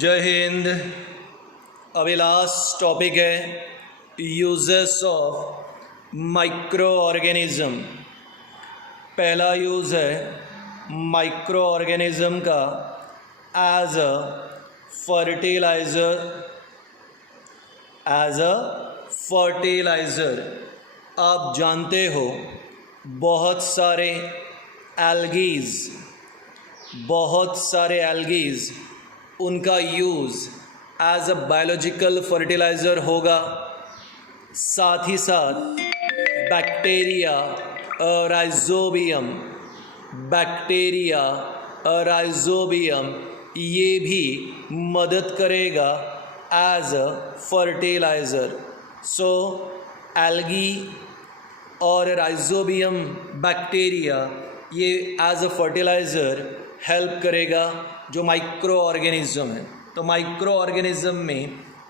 जय हिंद। अभी लास्ट टॉपिक है यूजेस ऑफ माइक्रो ऑर्गेनिज्म। पहला यूज़ है माइक्रो ऑर्गेनिज्म का एज अ फर्टिलाइज़र। आप जानते हो बहुत सारे एल्गीज़ उनका use as a biological fertiliser होगा। साथ ही साथ बैक्टीरिया राइजोबियम ये भी मदद करेगा as a fertiliser. So algae और राइजोबियम बैक्टीरिया ये एज अ फर्टिलाइज़र हेल्प करेगा जो माइक्रो ऑर्गेनिज्म है। तो माइक्रो ऑर्गेनिज्म में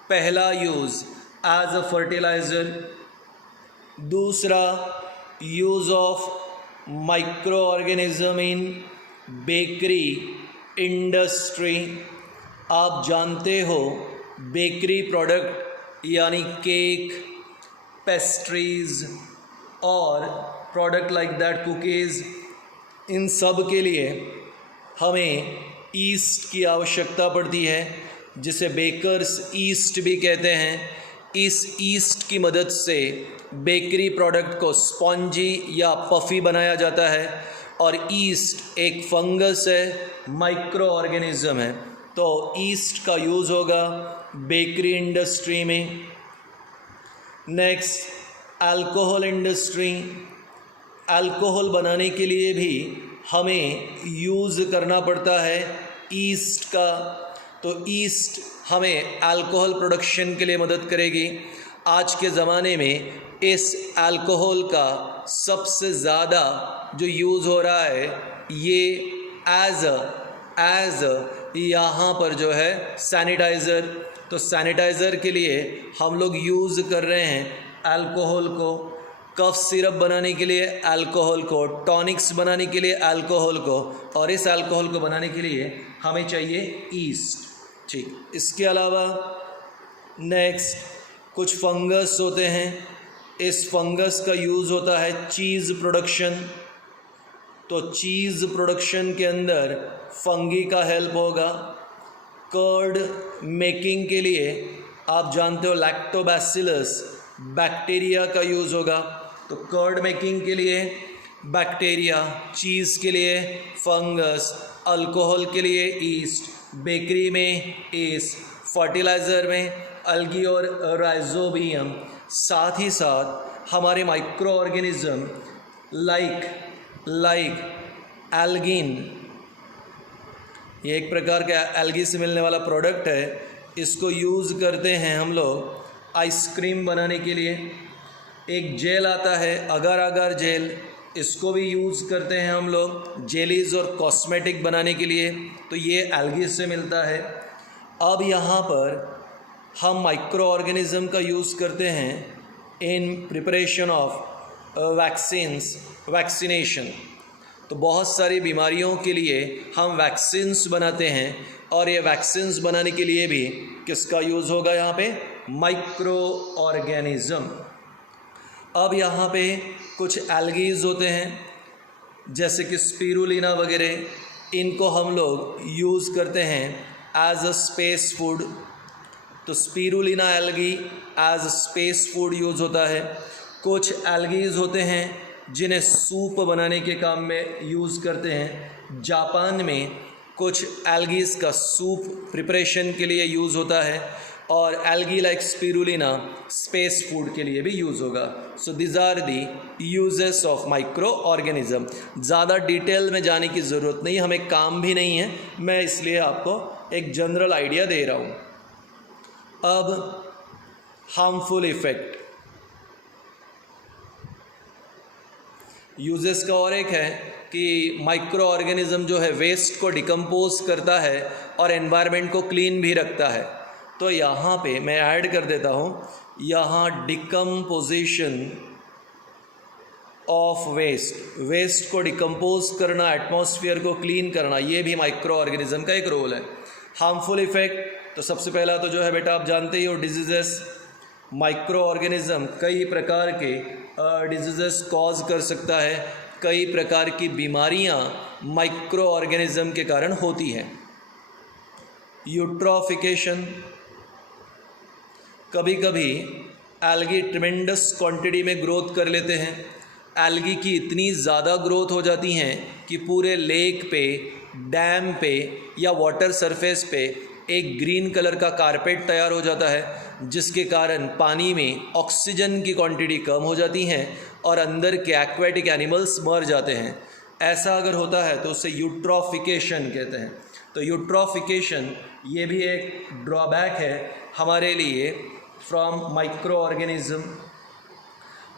पहला यूज़ एज अ फर्टिलाइज़र। दूसरा use of micro organism in bakery industry. आप जानते हो बेकरी प्रोडक्ट यानी केक, पेस्ट्रीज़ और प्रोडक्ट लाइक दैट कुकीज़, इन सब के लिए हमें ईस्ट की आवश्यकता पड़ती है, जिसे बेकर्स ईस्ट भी कहते हैं। इस ईस्ट की मदद से बेकरी प्रोडक्ट को स्पॉन्जी या पफ़ी बनाया जाता है। और ईस्ट एक फंगस है, माइक्रो ऑर्गेनिज्म है। तो ईस्ट का यूज़ होगा बेकरी इंडस्ट्री में। Next alcohol industry. अल्कोहल बनाने के लिए भी हमें यूज़ करना पड़ता है ईस्ट का। तो ईस्ट हमें अल्कोहल प्रोडक्शन के लिए मदद करेगी। आज के ज़माने में इस अल्कोहल का सबसे ज़्यादा जो यूज़ हो रहा है ये एज यहाँ पर जो है सैनिटाइज़र। तो सैनिटाइज़र के लिए हम लोग यूज़ कर रहे हैं अल्कोहल को। कफ सिरप बनाने के लिए अल्कोहल को, टॉनिक्स बनाने के लिए अल्कोहल को, और इस अल्कोहल को बनाने के लिए हमें चाहिए ईस्ट। ठीक, इसके अलावा नेक्स्ट कुछ फंगस होते हैं। इस फंगस का यूज़ होता है चीज़ प्रोडक्शन। तो चीज़ प्रोडक्शन के अंदर फंगी का हेल्प होगा। कर्ड मेकिंग के लिए आप जानते हो लैक्टोबैसिलस बैक्टीरिया का यूज़ होगा। तो कर्ड मेकिंग के लिए बैक्टीरिया, चीज़ के लिए फंगस, अल्कोहल के लिए ईस्ट, बेकरी में ईस्ट, फर्टिलाइज़र में अल्गी और राइजोबियम। साथ ही साथ हमारे माइक्रो ऑर्गेनिज्म लाइक एल्गिन, ये एक प्रकार का एल्गी से मिलने वाला प्रोडक्ट है। इसको यूज़ करते हैं हम लोग आइसक्रीम बनाने के लिए। एक जेल आता है अगर अगर जेल, इसको भी यूज़ करते हैं हम लोग जेलीज़ और कॉस्मेटिक बनाने के लिए। तो ये एल्गी से मिलता है। अब यहाँ पर हम माइक्रो ऑर्गेनिज्म का यूज़ करते हैं इन प्रिपरेशन ऑफ वैक्सीनेशन। तो बहुत सारी बीमारियों के लिए हम वैक्सीन्स बनाते हैं, और ये वैक्सीन्स बनाने के लिए भी किसका यूज़ होगा यहाँ पे? Micro organism. अब यहाँ पे कुछ एल्गीज़ होते हैं जैसे कि स्पिरुलिना वगैरह, इनको हम लोग यूज़ करते हैं एज अ स्पेस फूड। तो spirulina algae as space food use होता है। कुछ एल्गीज़ होते हैं जिन्हें सूप बनाने के काम में यूज़ करते हैं। जापान में कुछ एल्गीज़ का सूप प्रिपरेशन के लिए यूज़ होता है, और algae like spirulina space food के लिए भी यूज़ होगा। So this are the uses of microorganism. ज़्यादा डिटेल में जाने की ज़रूरत नहीं, हमें काम भी नहीं है, मैं इसलिए आपको एक जनरल आइडिया दे रहा हूँ। अब हार्मफुल इफ़ेक्ट यूजेस का और एक है कि माइक्रो ऑर्गेनिज्म जो है वेस्ट को डिकम्पोज करता है और एनवायरनमेंट को क्लीन भी रखता है। तो यहाँ पे मैं ऐड कर देता हूँ, यहाँ डिकम्पोजिशन ऑफ वेस्ट को डिकम्पोज करना, एटमॉस्फेयर को क्लीन करना, ये भी माइक्रो ऑर्गेनिज्म का एक रोल है। हार्मफुल इफ़ेक्ट तो सबसे पहला तो जो है बेटा आप जानते ही हो डिजीजेस। माइक्रो ऑर्गेनिज्म कई प्रकार के डिजीजेस कॉज कर सकता है, कई प्रकार की बीमारियां माइक्रो ऑर्गेनिज्म के कारण होती हैं। यूट्रोफिकेशन, कभी कभी एल्गी ट्रेमेंडस क्वांटिटी में ग्रोथ कर लेते हैं। एल्गी की इतनी ज़्यादा ग्रोथ हो जाती हैं कि पूरे लेक पे, डैम पे या वाटर सरफेस पे एक ग्रीन कलर का कारपेट तैयार हो जाता है, जिसके कारण पानी में ऑक्सीजन की क्वांटिटी कम हो जाती हैं और अंदर के एक्वेटिक एनिमल्स मर जाते हैं। ऐसा अगर होता है तो उसे यूट्रोफिकेशन कहते हैं। तो यूट्रोफिकेशन ये भी एक ड्रॉबैक है हमारे लिए फ्रॉम माइक्रो ऑर्गेनिज्म।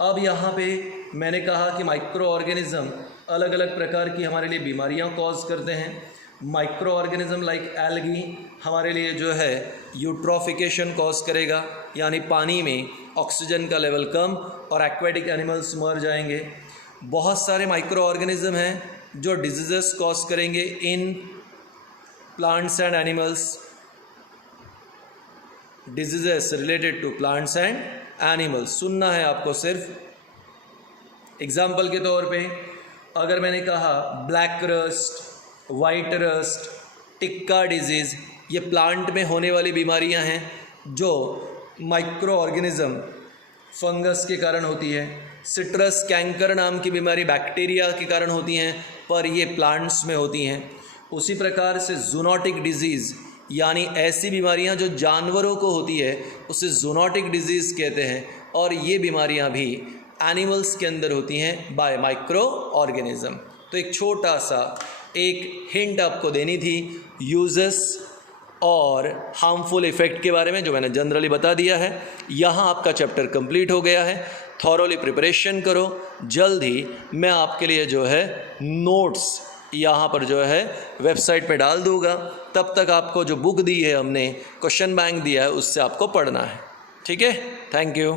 अब यहाँ पे मैंने कहा कि माइक्रो ऑर्गेनिज्म अलग अलग प्रकार की हमारे लिए बीमारियाँ कॉज करते हैं। माइक्रो ऑर्गेनिज्म लाइक एल्गी हमारे लिए जो है यूट्रोफिकेशन कॉज करेगा, यानी पानी में ऑक्सीजन का लेवल कम और एक्वेटिक एनिमल्स मर जाएंगे। बहुत सारे माइक्रो ऑर्गेनिज्म हैं जो डिजीजेस कॉज करेंगे in plants and animals. Diseases related to plants and animals सुनना है आपको सिर्फ। एग्जाम्पल के तौर पे अगर मैंने कहा black rust, white rust, tikka disease, ये प्लांट में होने वाली बीमारियां हैं जो माइक्रो ऑर्गेनिज्म फंगस के कारण होती है। सिट्रस कैंकर नाम की बीमारी बैक्टीरिया के कारण होती हैं, पर ये प्लांट्स में होती हैं। उसी प्रकार से जूनोटिक डिजीज़ यानी ऐसी बीमारियां जो जानवरों को होती है उसे जूनोटिक डिजीज़ कहते हैं, और ये बीमारियां भी एनिमल्स के अंदर होती हैं बाय माइक्रो ऑर्गेनिज्म। तो एक छोटा सा एक हिंट आपको देनी थी यूजेस और हार्मफुल इफ़ेक्ट के बारे में, जो मैंने जनरली बता दिया है। यहाँ आपका चैप्टर कंप्लीट हो गया है। थॉरोली प्रिपरेशन करो। जल्द ही मैं आपके लिए जो है नोट्स यहाँ पर जो है वेबसाइट पे डाल दूँगा। तब तक आपको जो बुक दी है हमने, क्वेश्चन बैंक दिया है, उससे आपको पढ़ना है। ठीक है, थैंक यू।